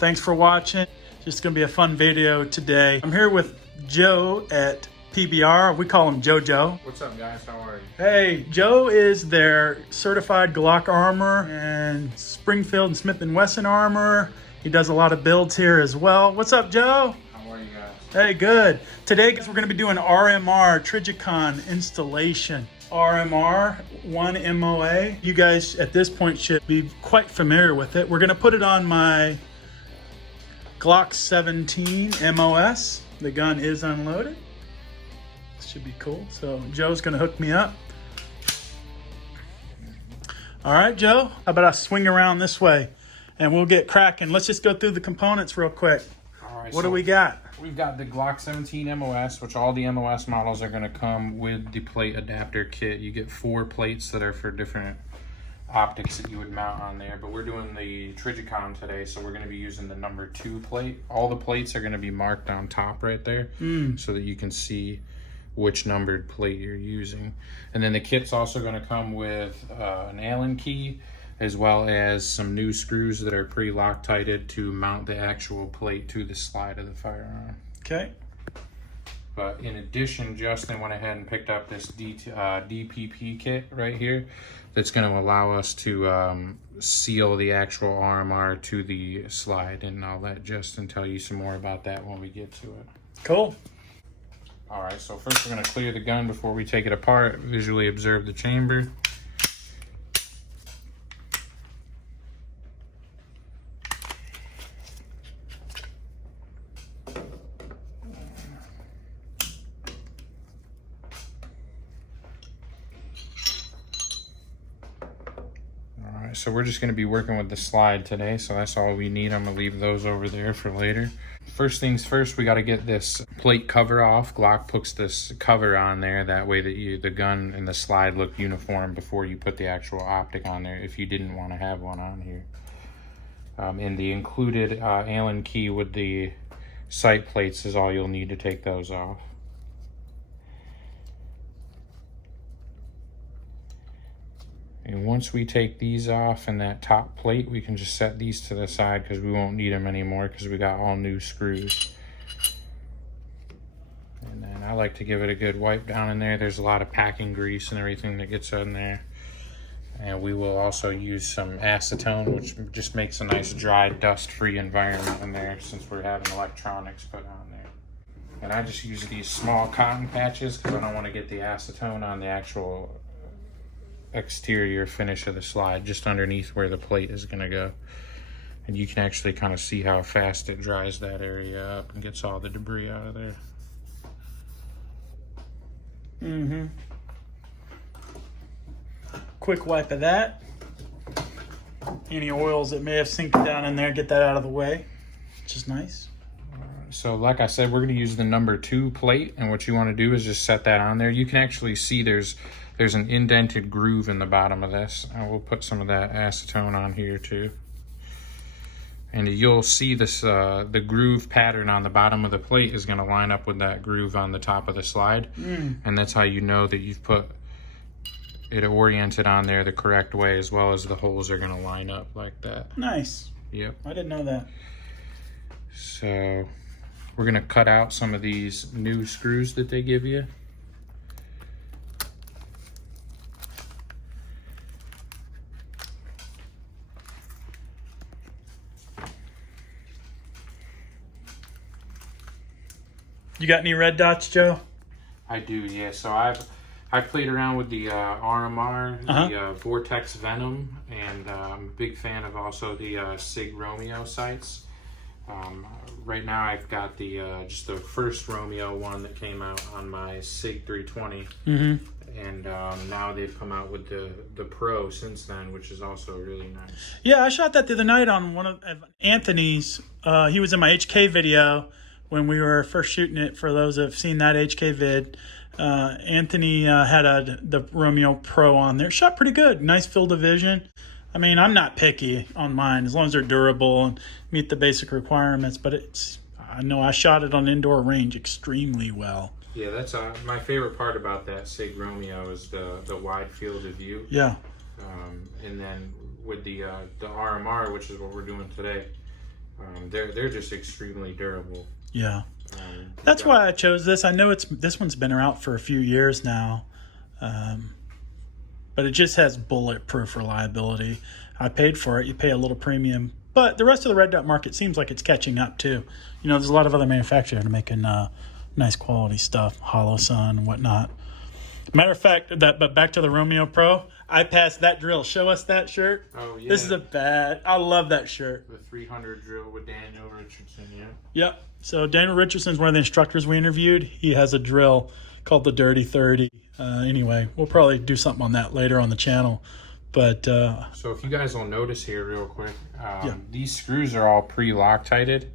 Thanks for watching. Just gonna be a fun video today. I'm here with Joe at PBR. We call him Joe-Joe. What's up, guys? How are you? Hey, Joe is their certified Glock armor and Springfield and Smith & Wesson armor. He does a lot of builds here as well. What's up, Joe? How are you guys? Hey, good. Today, guys, we're gonna be doing RMR, Trijicon installation. RMR, 1 MOA. You guys at this point should be quite familiar with it. We're gonna put it on my Glock 17 MOS. The gun is unloaded. Should be cool. So Joe's gonna hook me up. All right, Joe, how about I swing around this way and we'll get cracking. Let's just go through the components real quick. All right. What do we got? We've got the Glock 17 MOS, which all the MOS models are going to come with the plate adapter kit. You get 4 plates that are for different optics that you would mount on there, but we're doing the Trijicon today, so we're going to be using the number 2 plate. All the plates are going to be marked on top right there so that you can see which numbered plate you're using. And then the kit's also going to come with an Allen key, as well as some new screws that are pre-Loctited to mount the actual plate to the slide of the firearm. Okay. But in addition, Justin went ahead and picked up this DPP kit right here that's going to allow us to seal the actual RMR to the slide, and I'll let Justin tell you some more about that when we get to it. Cool. All right, so first we're going to clear the gun before we take it apart, visually observe the chamber. So we're just going to be working with the slide today, so that's all we need. I'm going to leave those over there for later. First things first, we got to get this plate cover off. Glock puts this cover on there, that way that the gun and the slide look uniform before you put the actual optic on there, if you didn't want to have one on here. And the included Allen key with the sight plates is all you'll need to take those off. And once we take these off and that top plate, we can just set these to the side because we won't need them anymore because we got all new screws. And then I like to give it a good wipe down in there. There's a lot of packing grease and everything that gets in there. And we will also use some acetone, which just makes a nice dry, dust-free environment in there since we're having electronics put on there. And I just use these small cotton patches because I don't want to get the acetone on the actual exterior finish of the slide, just underneath where the plate is going to go. And you can actually kind of see how fast it dries that area up and gets all the debris out of there. Quick wipe of that. Any oils that may have sinked down in there, get that out of the way, which is nice. So like I said, we're going to use the number 2 plate, and what you want to do is just set that on there. You can actually see there's an indented groove in the bottom of this, and we'll put some of that acetone on here too. And you'll see this the groove pattern on the bottom of the plate is going to line up with that groove on the top of the slide, and that's how you know that you've put it oriented on there the correct way, as well as the holes are going to line up like that. Nice. Yep. I didn't know that. So we're going to cut out some of these new screws that they give you. You got any red dots, Joe? I do, yeah. So I've played around with the RMR, the Vortex Venom, and I'm a big fan of also the Sig Romeo sights. Right now I've got the just the first Romeo one that came out on my Sig 320, and now they've come out with the Pro since then, which is also really nice. Yeah, I shot that the other night on one of Anthony's. He was in my HK video when we were first shooting it. For those that have seen that HK vid, Anthony had the Romeo Pro on there. Shot pretty good. Nice field of vision. I mean, I'm not picky on mine as long as they're durable and meet the basic requirements, but I know I shot it on indoor range extremely well. Yeah, that's my favorite part about that Sig Romeo is the wide field of view. Yeah. And then with the RMR, which is what we're doing today, They're just extremely durable. Yeah. That's why I chose this. I know this one's been out for a few years now, but it just has bulletproof reliability. I paid for it. You pay a little premium, but the rest of the red dot market seems like it's catching up too. You know, there's a lot of other manufacturers that are making nice quality stuff, Hollow Sun and whatnot. Matter of fact, but back to the Romeo Pro, I passed that drill. Show us that shirt. Oh, yeah. This is I love that shirt. The 300 drill with Daniel Richardson, yeah. Yep. So Daniel Richardson is one of the instructors we interviewed. He has a drill called the Dirty 30. Anyway, we'll probably do something on that later on the channel. But so if you guys will notice here real quick, these screws are all pre-Loctited.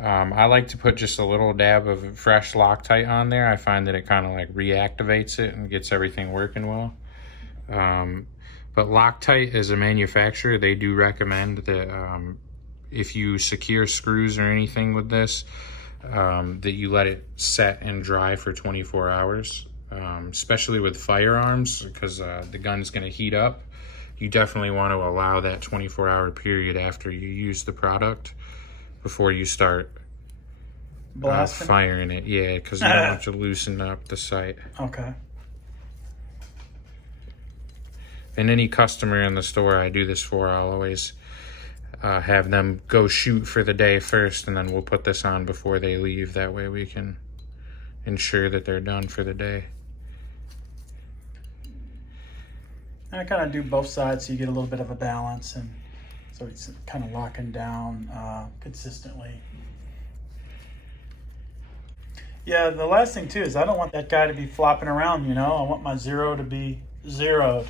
I like to put just a little dab of fresh Loctite on there. I find that it kind of like reactivates it and gets everything working well. But Loctite, as a manufacturer, they do recommend that if you secure screws or anything with this, that you let it set and dry for 24 hours, especially with firearms, because the gun's going to heat up. You definitely want to allow that 24-hour period after you use the product before you start firing it. Yeah, because you don't have to loosen up the sight. Okay. And any customer in the store I do this for, I'll always have them go shoot for the day first, and then we'll put this on before they leave. That way we can ensure that they're done for the day. And I kind of do both sides so you get a little bit of a balance, and so it's kind of locking down consistently. Yeah, the last thing too is I don't want that guy to be flopping around, you know. I want my zero to be zeroed.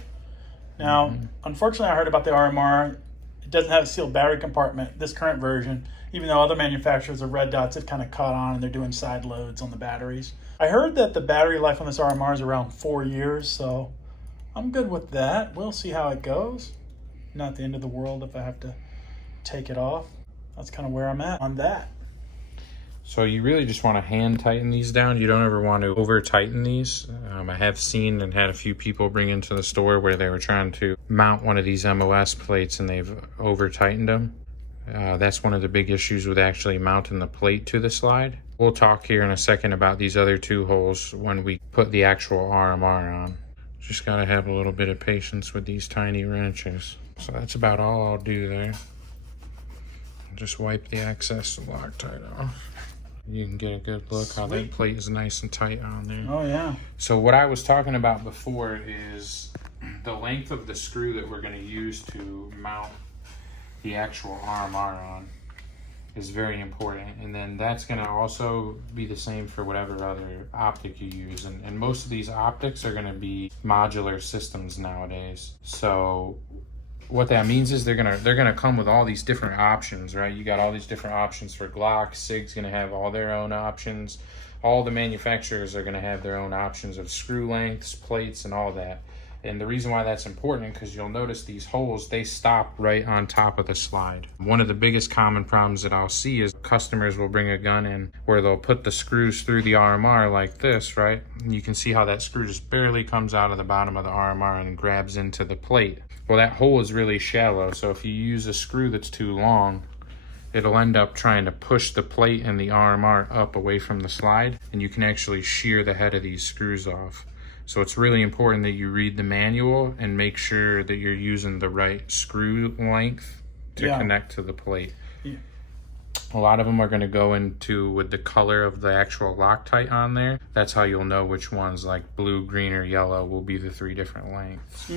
Now, unfortunately, I heard about the RMR. It doesn't have a sealed battery compartment, this current version, even though other manufacturers of red dots have kind of caught on and they're doing side loads on the batteries. I heard that the battery life on this RMR is around 4 years, so I'm good with that. We'll see how it goes. Not the end of the world if I have to take it off. That's kind of where I'm at on that. So you really just want to hand tighten these down. You don't ever want to over tighten these. I have seen and had a few people bring into the store where they were trying to mount one of these MOS plates and they've over tightened them. That's one of the big issues with actually mounting the plate to the slide. We'll talk here in a second about these other two holes when we put the actual RMR on. Just got to have a little bit of patience with these tiny wrenches. So that's about all I'll do there. Just wipe the excess Loctite off. You can get a good look how that plate is nice and tight on there. Oh yeah. So what I was talking about before is the length of the screw that we're going to use to mount the actual RMR on is very important. And then that's going to also be the same for whatever other optic you use. And most of these optics are going to be modular systems nowadays. So what that means is they're gonna come with all these different options, right? You got all these different options for Glock. SIG's gonna have all their own options. All the manufacturers are gonna have their own options of screw lengths, plates, and all that. And the reason why that's important, because you'll notice these holes, they stop right on top of the slide. One of the biggest common problems that I'll see is customers will bring a gun in where they'll put the screws through the RMR like this, right? And you can see how that screw just barely comes out of the bottom of the RMR and grabs into the plate. Well, that hole is really shallow, so if you use a screw that's too long, it'll end up trying to push the plate and the RMR up away from the slide, and you can actually shear the head of these screws off. So it's really important that you read the manual and make sure that you're using the right screw length to connect to the plate. Yeah. A lot of them are going to go into with the color of the actual Loctite on there. That's how you'll know which ones, like blue, green, or yellow, will be the 3 different lengths.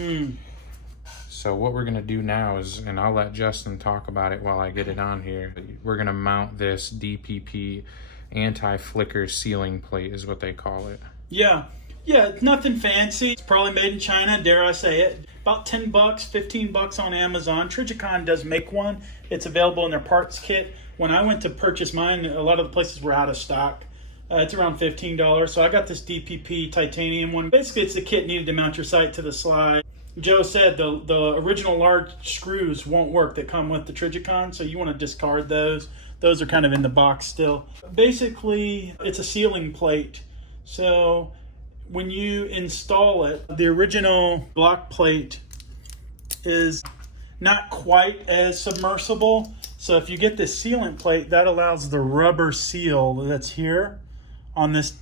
So what we're going to do now is, and I'll let Justin talk about it while I get it on here, we're going to mount this DPP anti-flicker sealing plate is what they call it. Yeah, it's nothing fancy. It's probably made in China, dare I say it. About 10 bucks, 15 bucks on Amazon. Trijicon does make one. It's available in their parts kit. When I went to purchase mine, a lot of the places were out of stock. It's around $15. So I got this DPP titanium one. Basically, it's the kit needed to mount your sight to the slide. Joe said the original large screws won't work that come with the Trijicon, so you want to discard those. Those are kind of in the box still. Basically, it's a sealing plate. So when you install it, the original Glock plate is not quite as submersible. So if you get this sealant plate, that allows the rubber seal that's here on this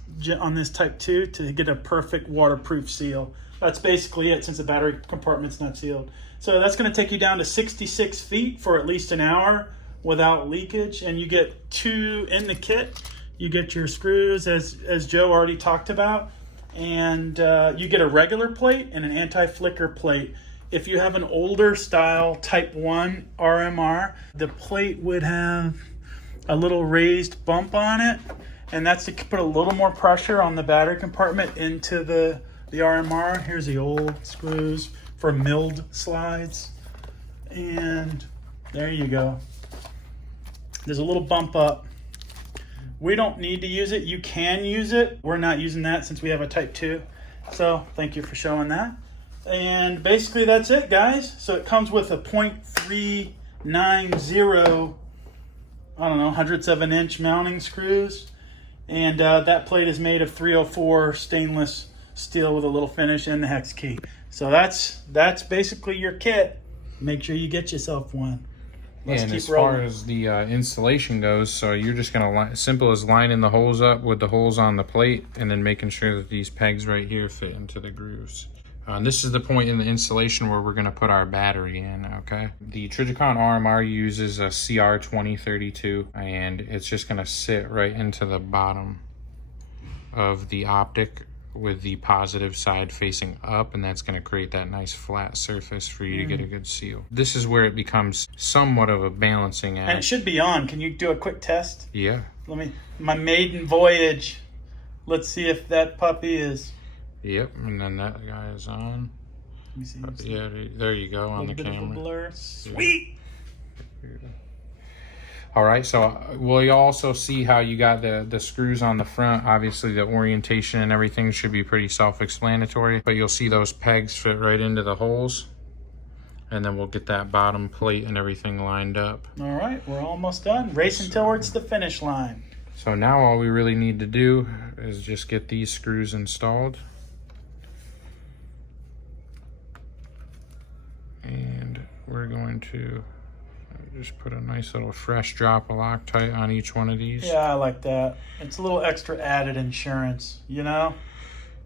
Type 2 to get a perfect waterproof seal. That's basically it, since the battery compartment's not sealed. So that's going to take you down to 66 feet for at least an hour without leakage, and you get 2 in the kit. You get your screws, as Joe already talked about, and you get a regular plate and an anti-flicker plate. If you have an older style Type 1 RMR, the plate would have a little raised bump on it, and that's to put a little more pressure on the battery compartment into the RMR. Here's the old screws for milled slides, and there you go. There's a little bump up. We don't need to use it. You can use it. We're not using that since we have a Type 2. So thank you for showing that. And basically that's it, guys. So it comes with a .390, I don't know, 107-inch mounting screws. And that plate is made of 304 stainless steel with a little finish and the hex key. So that's basically your kit. Make sure you get yourself one. Let's and as far as the installation goes, so you're just gonna simple as lining the holes up with the holes on the plate, and then making sure that these pegs right here fit into the grooves. And this is the point in the installation where we're gonna put our battery in. Okay. The Trijicon RMR uses a CR2032, and it's just gonna sit right into the bottom of the Optic, with the positive side facing up, and that's going to create that nice flat surface for you to get a good seal. This is where it becomes somewhat of a balancing act. And it should be on. Can you do a quick test? Yeah. My maiden voyage. Let's see if that puppy is. Yep, and then that guy is on. Let me see. Yeah, there you go on the camera. Of a blur. Sweet. Yeah. All right, so we'll also see how you got the screws on the front. Obviously, the orientation and everything should be pretty self-explanatory, but you'll see those pegs fit right into the holes, and then we'll get that bottom plate and everything lined up. All right, we're almost done. Racing towards the finish line. So now all we really need to do is just get these screws installed. And we're going to just put a nice little fresh drop of Loctite on each one of these. Yeah, I like that. It's a little extra added insurance, you know?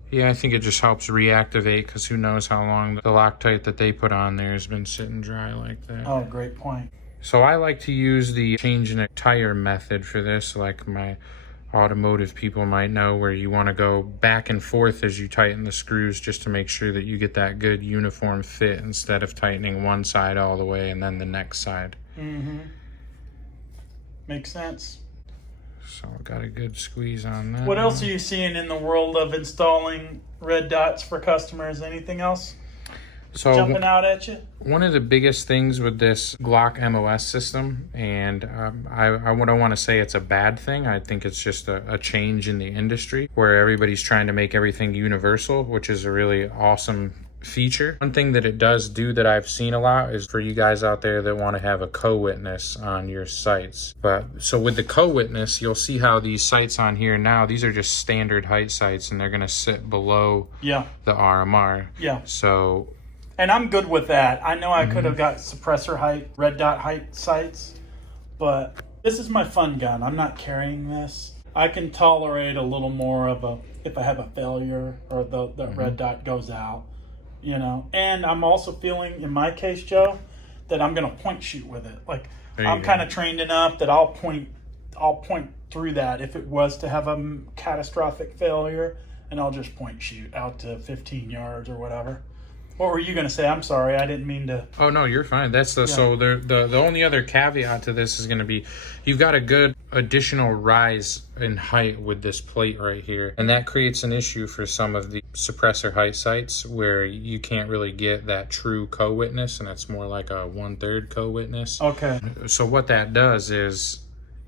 Yeah, I think it just helps reactivate, because who knows how long the Loctite that they put on there has been sitting dry like that. Oh, great point. So I like to use the changing a tire method for this, like my automotive people might know, where you want to go back and forth as you tighten the screws, just to make sure that you get that good uniform fit, instead of tightening one side all the way and then the next side. Mm-hmm. Makes sense. So I got a good squeeze on that. What else are you seeing in the world of installing red dots for customers? Anything else jumping out at you? One of the biggest things with this Glock MOS system, and I don't want to say it's a bad thing. I think it's just a change in the industry where everybody's trying to make everything universal, which is a really awesome feature. One thing that it does do that I've seen a lot is for you guys out there that want to have a co-witness on your sights. So with the co-witness, you'll see how these sights on here now, these are just standard height sights, and they're going to sit below the RMR. Yeah. So, and I'm good with that. I know I could have got suppressor height, red dot height sights, but this is my fun gun. I'm not carrying this. I can tolerate a little more of if I have a failure or the red dot goes out. You know, and I'm also feeling, in my case, Joe, that I'm gonna point shoot with it. Like, I'm kind of trained enough that I'll point through that if it was to have a catastrophic failure, and I'll just point shoot out to 15 yards or whatever. What were you gonna say? I'm sorry, I didn't mean to. Oh no, you're fine. That's so the only other caveat to this is gonna be, you've got a good additional rise in height with this plate right here, and that creates an issue for some of the suppressor height sights where you can't really get that true co-witness, and it's more like a 1/3 co-witness. Okay. So what that does is,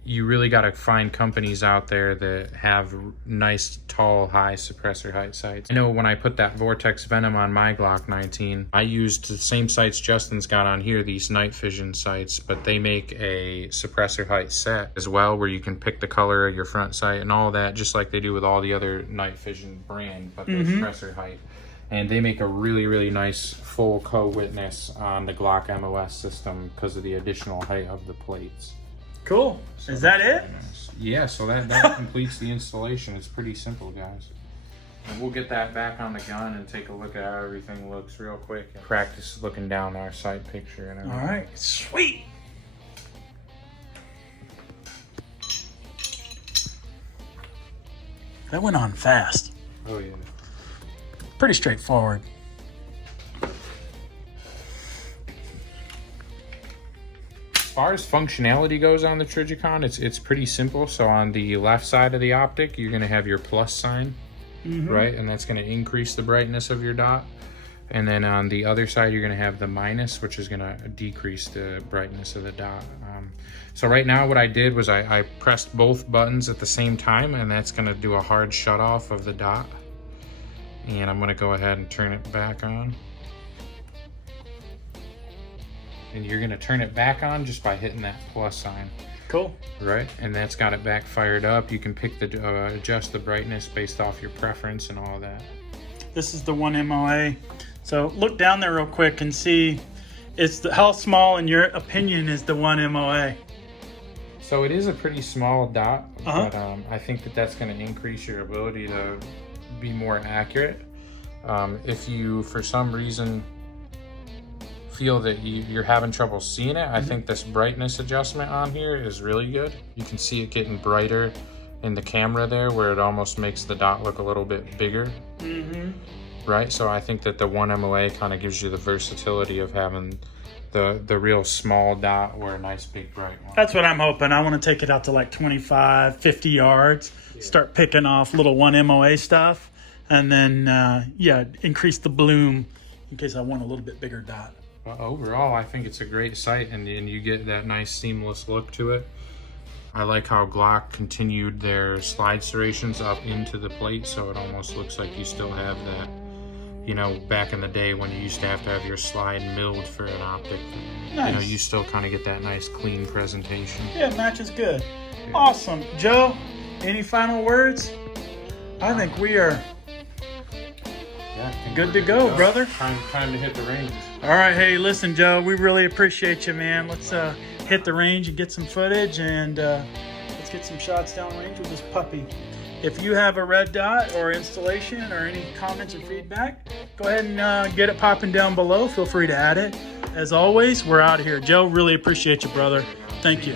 you really got to find companies out there that have nice, tall, high suppressor height sights. I know when I put that Vortex Venom on my Glock 19, I used the same sights Justin's got on here, these night vision sights, but they make a suppressor height set as well, where you can pick the color of your front sight and all that, just like they do with all the other night vision brand, but the suppressor height. and they make a really nice full co-witness on the Glock MOS system because of the additional height of the plates. Cool. So is that it? Nice. Yeah, so that completes the installation. It's pretty simple, guys. And we'll get that back on the gun and take a look at how everything looks real quick and practice looking down our sight picture and everything. All right, sweet. That went on fast. Oh yeah. Pretty straightforward. As far as functionality goes on the Trijicon, it's pretty simple. So on the left side of the optic, you're gonna have your plus sign. Right, and that's going to increase the brightness of your dot, and then on the other side you're going to have the minus, which is going to decrease the brightness of the dot. So right now what I did was I pressed both buttons at the same time, and that's going to do a hard shut off of the dot, and I'm going to go ahead and turn it back on. And you're going to turn it back on just by hitting that plus sign. Cool. Right, and that's got it back fired up. You can pick the adjust the brightness based off your preference and all that. This is the 1 MOA. So look down there real quick and see how small in your opinion is the 1 MOA? So it is a pretty small dot, but I think that's going to increase your ability to be more accurate. If you, for some reason, feel that you're having trouble seeing it, I think this brightness adjustment on here is really good. You can see it getting brighter in the camera there, where it almost makes the dot look a little bit bigger. Right, so I think that the 1 MOA kind of gives you the versatility of having the real small dot or a nice big bright one. That's what I'm hoping. I want to take it out to like 25, 50 yards, start picking off little 1 MOA stuff, and then increase the bloom in case I want a little bit bigger dot. But overall, I think it's a great sight, and you get that nice seamless look to it. I like how Glock continued their slide serrations up into the plate, so it almost looks like you still have that, you know, back in the day when you used to have your slide milled for an optic. Nice. You know, you still kind of get that nice clean presentation. Yeah, matches good. Yeah. Awesome. Joe, any final words? I think we are good to go, brother. Time to hit the range. All right, hey, listen, Joe, we really appreciate you, man. Let's hit the range and get some footage, and let's get some shots downrange with this puppy. If you have a red dot or installation or any comments or feedback, go ahead and get it popping down below. Feel free to add it. As always, we're out of here. Joe, really appreciate you, brother. Thank you.